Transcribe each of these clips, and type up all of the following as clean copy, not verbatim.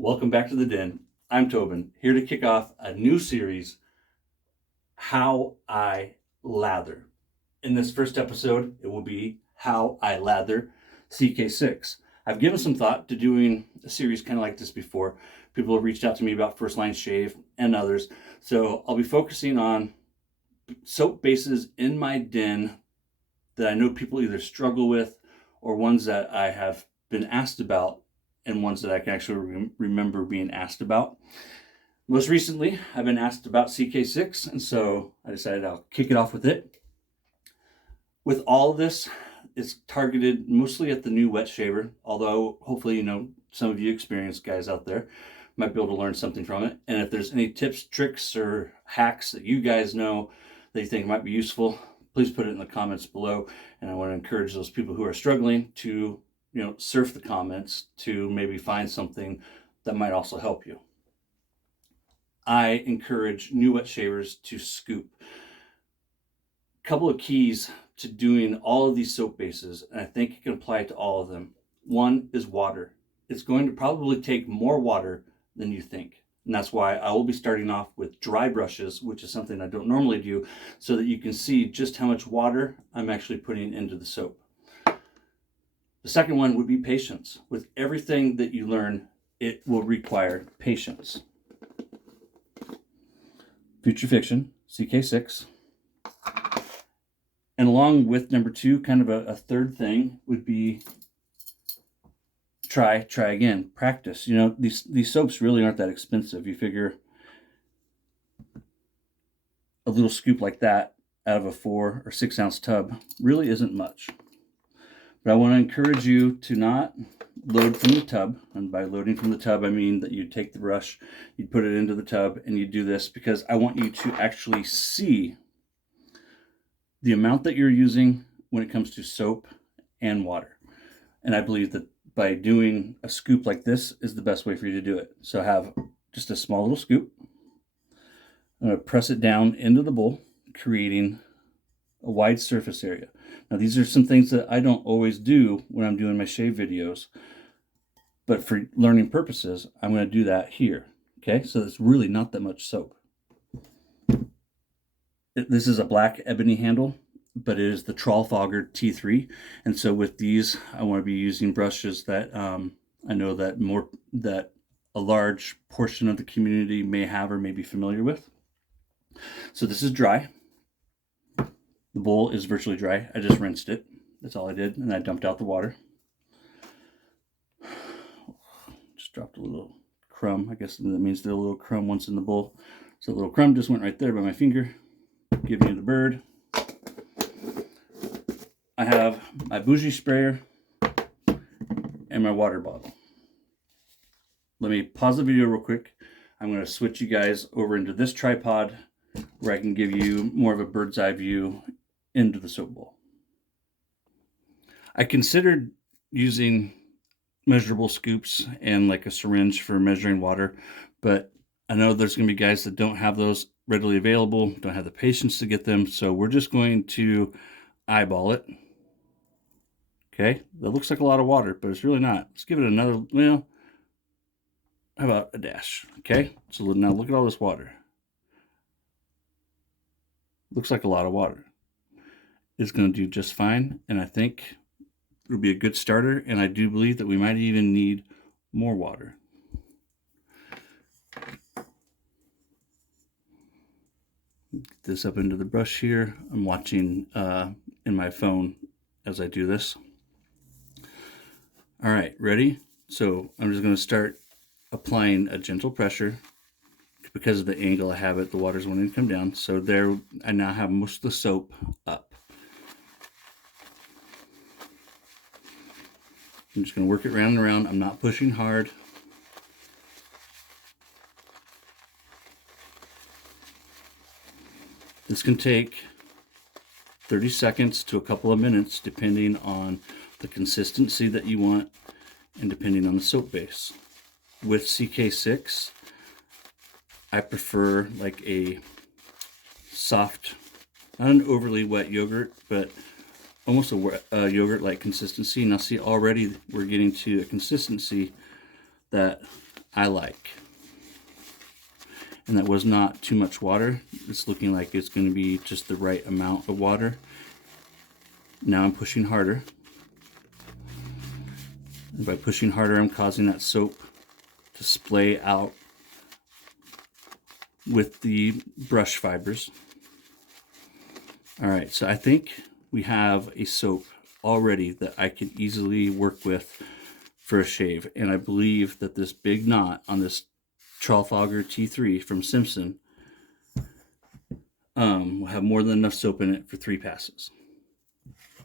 Welcome back to the Den. I'm Tobin, here to kick off a new series, How I Lather. In this first episode, it will be How I Lather CK-6. I've given some thought to doing a series kind of like this before. People have reached out to me about First Line Shave and others. So I'll be focusing on soap bases in my den that I know people either struggle with or ones that I have been asked about and ones that I can actually remember being asked about. Most recently, I've been asked about CK-6, and so I decided I'll kick it off with it. With all of this, it's targeted mostly at the new wet shaver, although hopefully, some of you experienced guys out there might be able to learn something from it. And if there's any tips, tricks, or hacks that you guys know that you think might be useful, please put it in the comments below. And I want to encourage those people who are struggling to surf the comments to maybe find something that might also help you. I encourage new wet shavers to scoop. A couple of keys to doing all of these soap bases, and I think it can apply to all of them. One is water. It's going to probably take more water than you think. And that's why I will be starting off with dry brushes, which is something I don't normally do, so that you can see just how much water I'm actually putting into the soap. The second one would be patience. With everything that you learn, it will require patience. Future Fiction, CK-6. And along with number two, kind of a third thing would be try again, practice. These soaps really aren't that expensive. You figure a little scoop like that out of a 4 or 6 ounce tub really isn't much. But I want to encourage you to not load from the tub. And by loading from the tub, I mean that you take the brush, you put it into the tub, and you do this because I want you to actually see the amount that you're using when it comes to soap and water. And I believe that by doing a scoop like this is the best way for you to do it. So have just a small little scoop. I'm going to press it down into the bowl, creating a wide surface area. Now, these are some things that I don't always do when I'm doing my shave videos, but for learning purposes, I'm going to do that here. Okay, so it's really not that much soap. This is a black ebony handle, but it is the Trafalgar T3, and so with these, I want to be using brushes that I know that a large portion of the community may have or may be familiar with. So this is dry. The bowl is virtually dry. I just rinsed it. That's all I did, and I dumped out the water. Just dropped a little crumb. I guess that means the little crumb once in the bowl. So a little crumb just went right there by my finger, giving you the bird. I have my bougie sprayer and my water bottle. Let me pause the video real quick. I'm going to switch you guys over into this tripod where I can give you more of a bird's eye view into the soap bowl. I considered using measurable scoops and like a syringe for measuring water, but I know there's going to be guys that don't have those readily available, don't have the patience to get them, so we're just going to eyeball it. Okay, that looks like a lot of water, but it's really not. Let's give it another, how about a dash? Okay, so now look at all this water. Looks like a lot of water. It's going to do just fine, and I think it'll be a good starter, and I do believe that we might even need more water. Get this up into the brush here. I'm watching in my phone as I do this. All right, ready? So I'm just going to start applying a gentle pressure. Because of the angle I have it, the water's wanting to come down. So there, I now have most of the soap up. I'm just going to work it round and around. I'm not pushing hard. This can take 30 seconds to a couple of minutes, depending on the consistency that you want and depending on the soap base. With CK-6, I prefer like a soft, not an overly wet yogurt, but almost a yogurt-like consistency. Now see, already we're getting to a consistency that I like. And that was not too much water. It's looking like it's going to be just the right amount of water. Now I'm pushing harder. And by pushing harder, I'm causing that soap to splay out with the brush fibers. All right, so I think we have a soap already that I could easily work with for a shave. And I believe that this big knot on this Trafalgar T3 from Simpson will have more than enough soap in it for 3 passes.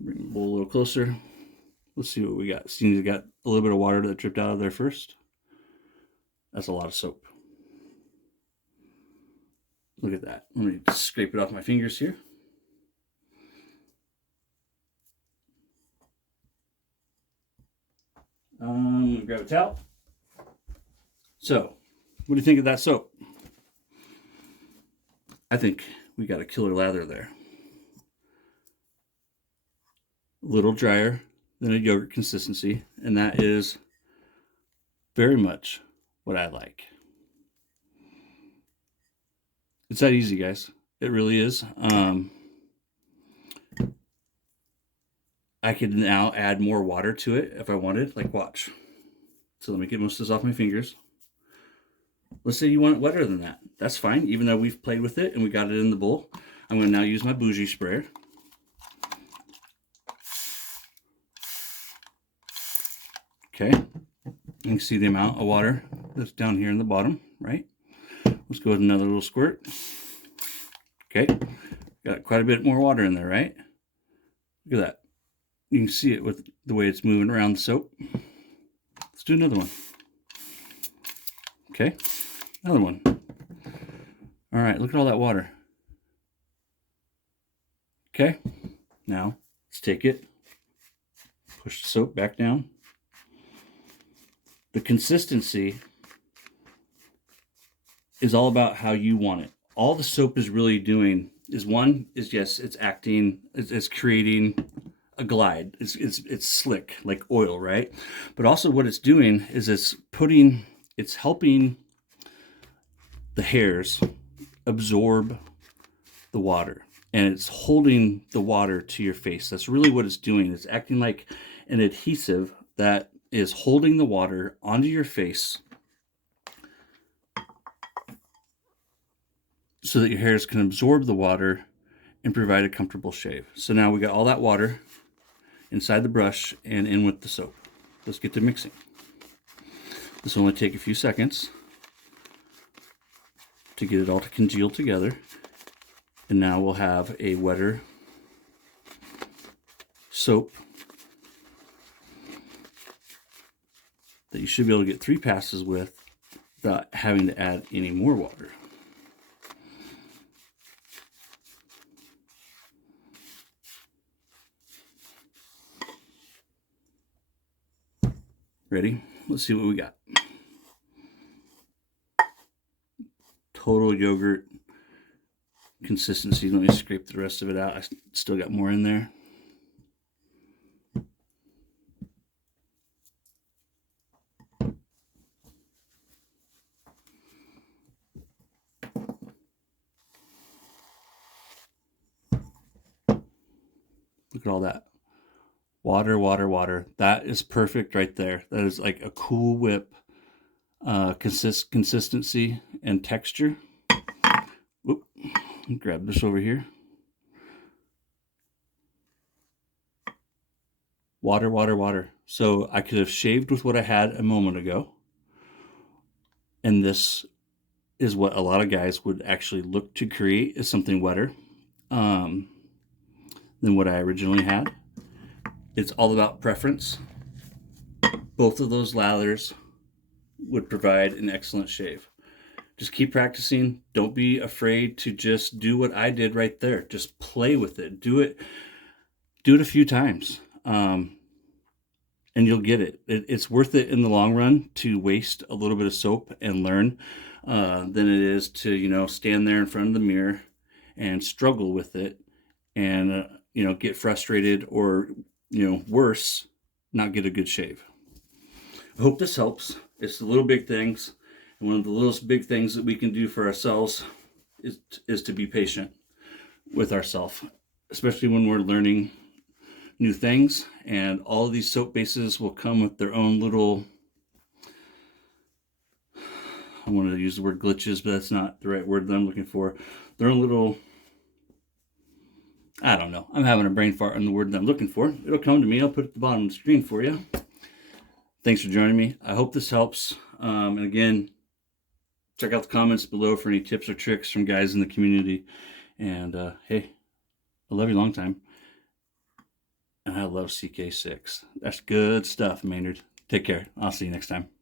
Bring the bowl a little closer. Let's see what we got. See, we got a little bit of water that dripped out of there first. That's a lot of soap. Look at that. Let me just scrape it off my fingers here. Grab a towel. So, what do you think of that soap? I think we got a killer lather there. A little drier than a yogurt consistency, and that is very much what I like. It's that easy, guys. It really is. I could now add more water to it if I wanted, like watch. So let me get most of this off my fingers. Let's say you want it wetter than that. That's fine, even though we've played with it and we got it in the bowl. I'm going to now use my bougie sprayer. Okay, you can see the amount of water that's down here in the bottom, right? Let's go with another little squirt. Okay, got quite a bit more water in there, right? Look at that. You can see it with the way it's moving around the soap. Let's do another one. Okay, another one. All right, look at all that water. Okay, now let's take it, push the soap back down. The consistency is all about how you want it. All the soap is really doing is yes, it's acting, it's creating a glide. It's slick like oil, right? But also what it's doing is it's helping the hairs absorb the water, and it's holding the water to your face. That's really what it's doing. It's acting like an adhesive that is holding the water onto your face so that your hairs can absorb the water and provide a comfortable shave. So now we got all that water inside the brush and in with the soap. Let's get to mixing. This will only take a few seconds to get it all to congeal together. And now we'll have a wetter soap that you should be able to get 3 passes with without having to add any more water. Ready? Let's see what we got. Total yogurt consistency. Let me scrape the rest of it out. I still got more in there. Look at all that. Water, water, water. That is perfect right there. That is like a Cool Whip consistency and texture. Whoop. Grab this over here. Water, water, water. So I could have shaved with what I had a moment ago. And this is what a lot of guys would actually look to create, is something wetter than what I originally had. It's all about preference. Both of those lathers would provide an excellent shave. Just keep practicing. Don't be afraid to just do what I did right there. Just play with it. Do it a few times. And you'll get it. It's worth it in the long run to waste a little bit of soap and learn than it is to, stand there in front of the mirror and struggle with it and, get frustrated or, worse, not get a good shave. I hope this helps. It's the little big things. And one of the little big things that we can do for ourselves is to be patient with ourselves, especially when we're learning new things. And all of these soap bases will come with their own little, I want to use the word glitches, but that's not the right word that I'm looking for. Their own little, I don't know. I'm having a brain fart on the word that I'm looking for. It'll come to me. I'll put it at the bottom of the screen for you. Thanks for joining me. I hope this helps. And again, check out the comments below for any tips or tricks from guys in the community. And hey, I love you long time. And I love CK-6. That's good stuff, Maynard. Take care. I'll see you next time.